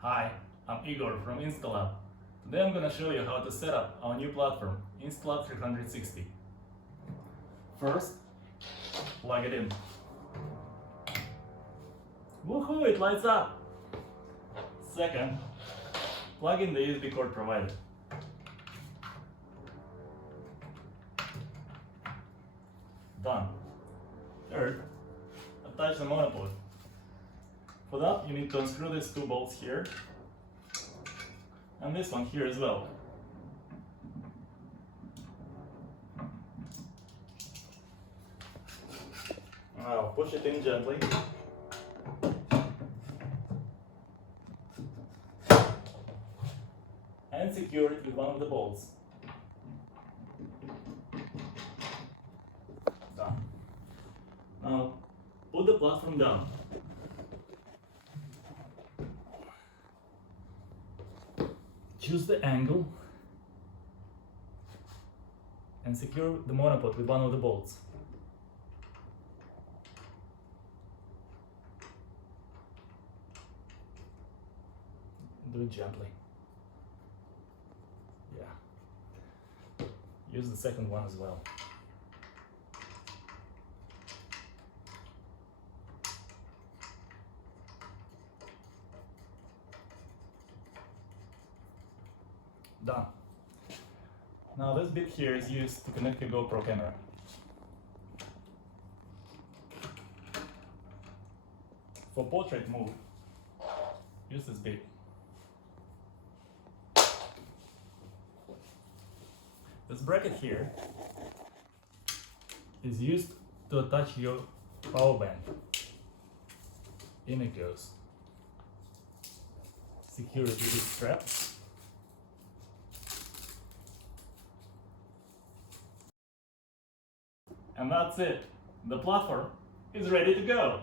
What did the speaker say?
Hi, I'm Igor from Instalab. Today I'm gonna show you how to set up our new platform, Instalab 360. First, plug it in. Woohoo, it lights up! Second, plug in the USB cord provided. Done. Third, attach the monopod. For that, you need to unscrew these two bolts here, and this one here as well. Now push it in gently. And secure it with one of the bolts. Done. Now put the platform down. Choose the angle and secure the monopod with one of the bolts. Do it gently. Yeah. Use the second one as well. Done. Now this bit here is used to connect your GoPro camera. For portrait mode, use this bit. This bracket here is used to attach your power bank. In it goes. Secure it with this strap. And that's it. The platform is ready to go.